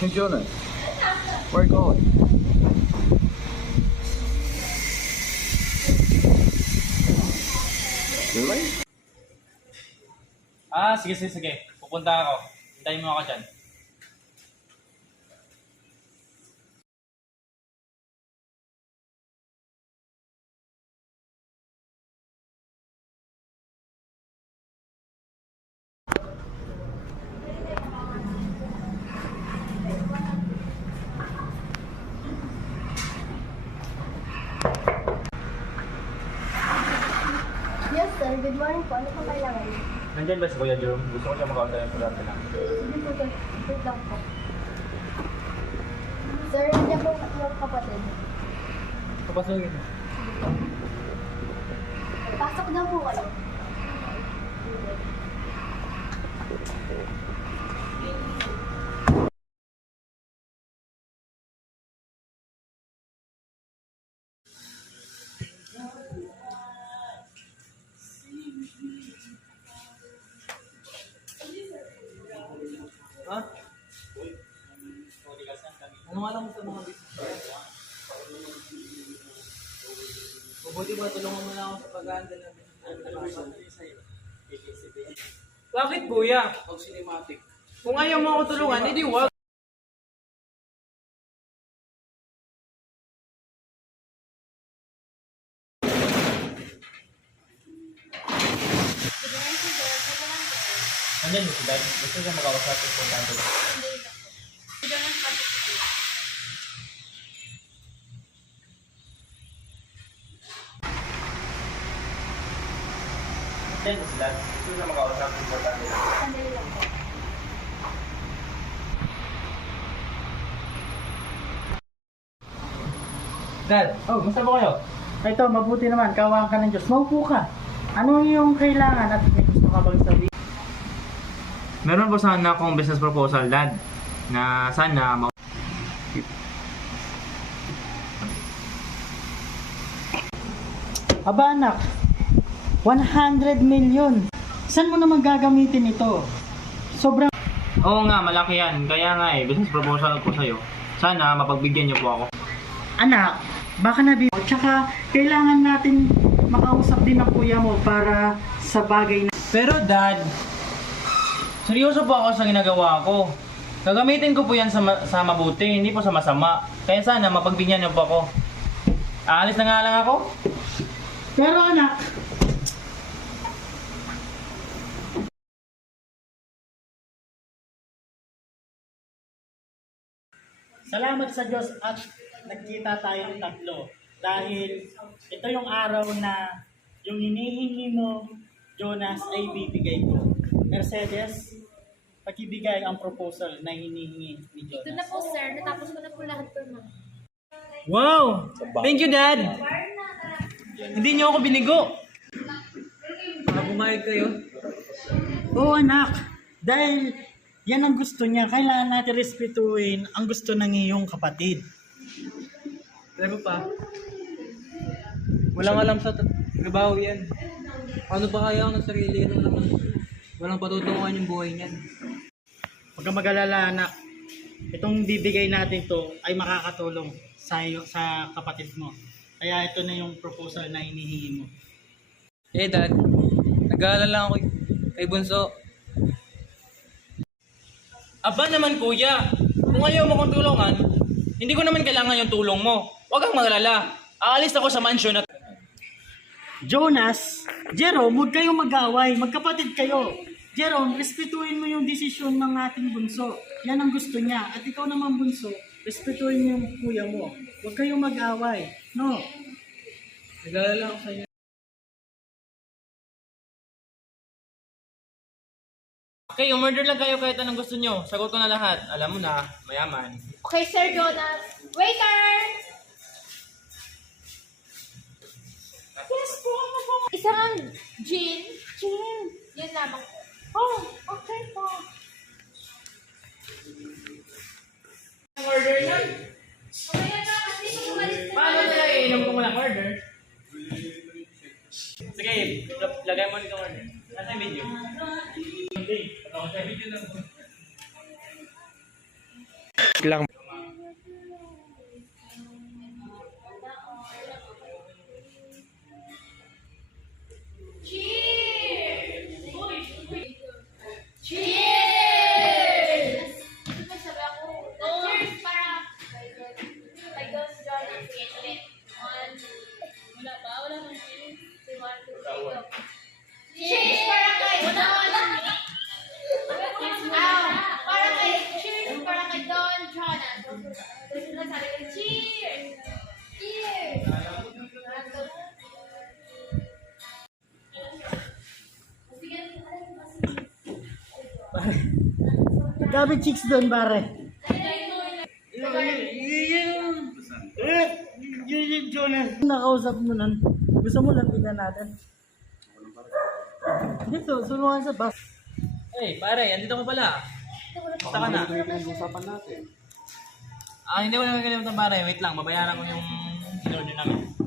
Hey Jonas, where are you going? Really? Sige. Pupunta ako. Hintayin mo ako dyan. Yes, sir. Good morning po. Ano po kailangan? Nandyan ba si Kuya Jerome? Gusto ko siya makaunta yung product lang. Sige po, sir. Wait lang po. Sir, nandiyan po yung kapatid. Papasukin mo. Pasok daw po kayo. Ha? Anong alam mo sa mga business? Mabuti ba tulungan mo na ako sa pag-aandal ng Bakit kuya? Pag cinematic. Kung ayaw mo ako tulungan, edi wag. Nandyan mo si Dad. Gusto siya makakausap yung importante lang. Nandyan mo si Dad. Gusto siya makakausap yung importante lang. Sandali lang po. Dad, musta po kayo? Ito, mabuti naman. Kawaan ka ng Diyos. Maupo ka. Ano yung kailangan at may gusto ka bang sabihin? Meron po sana akong business proposal, Dad, na sana Aba anak, 100 million. Saan mo naman gagamitin ito? Sobrang... Oo nga, malaki yan. Kaya nga business proposal ko sa'yo. Sana mapagbigyan niyo po ako. Anak, baka nabi... Tsaka, kailangan natin makausap din ang kuya mo para sa bagay na... Pero Dad, seryoso po ako sa ginagawa ko. Gagamitin ko po yan sa mabuti, hindi po sa masama. Kaya sana mapagbigyan niyo po ako. Aalis na nga lang ako. Pero anak, salamat sa Diyos at nagkita tayong tatlo. Dahil ito yung araw na yung hinihingi mo, Jonas, ay bibigay ko. Mercedes, pakibigay ang proposal na hinihingi ni Ito Jonas. na po, sir. Natapos ko na po lahat po, ma'am. Wow! Thank you, Dad! Hindi niyo ako binigo. Baka bumayag kayo. Oo anak, dahil yan ang gusto niya. Kailangan natin respetuhin ang gusto ng iyong kapatid. Pero pa, walang alam sa trabaho yan. Paano ba kaya ng sarili yan naman? Walang patutunguhan yung buhay niyan. Huwag kang mag-alala anak. Itong bibigay natin to ay makakatulong sa kapatid mo. Kaya ito na yung proposal na hinihingi mo. Dad, nag-aalala ako kay Bunso. Aba naman kuya, kung ayaw mo kong tulungan, hindi ko naman kailangan yung tulong mo. Huwag kang mag-alala. Aalis ako sa mansion at... Jonas, Jerome, huwag kayong mag-away. Magkapatid kayo. Jerome, respetuhin mo yung desisyon ng ating bunso. Yan ang gusto niya. At ikaw naman bunso, respetuhin mo yung kuya mo. Huwag kayong mag-away. No? Nag-aalala ako sa'yo. Okay, umorder lang kayo kahit anong gusto nyo. Sagot ko na lahat. Alam mo na, mayaman. Okay, Sir Jonas. Waiter! Yes po, ano po? Isang gin. Gin. Yan lamang po. Oh, okay po. Ang order yan? Mamaya na, kasi umalis na. Paano nila iinom ko muna order? Sige, lagay mo nito order. Nasa yung video. Okay, patawag sa video lang. lang. Cheers! Sabi ako, cheers para kay Dos John ang sige. One. Wala ba? Wala man cheers. One, two, three, go. Cheers para kay Don. Para kay cheers para kay Don Jonas. Tapos na sabi ko, cheers! Cheers! Gabi chicks doon, pare. Nakausap mo nun. Gusto mo lapitan natin? Dito, sulungan sa bus. Eh, pare, andito mo pala. Basta ka na. Pinag-usapan natin. Hindi ko na kalimutan pare. Wait lang, babayaran ko yung in-order namin.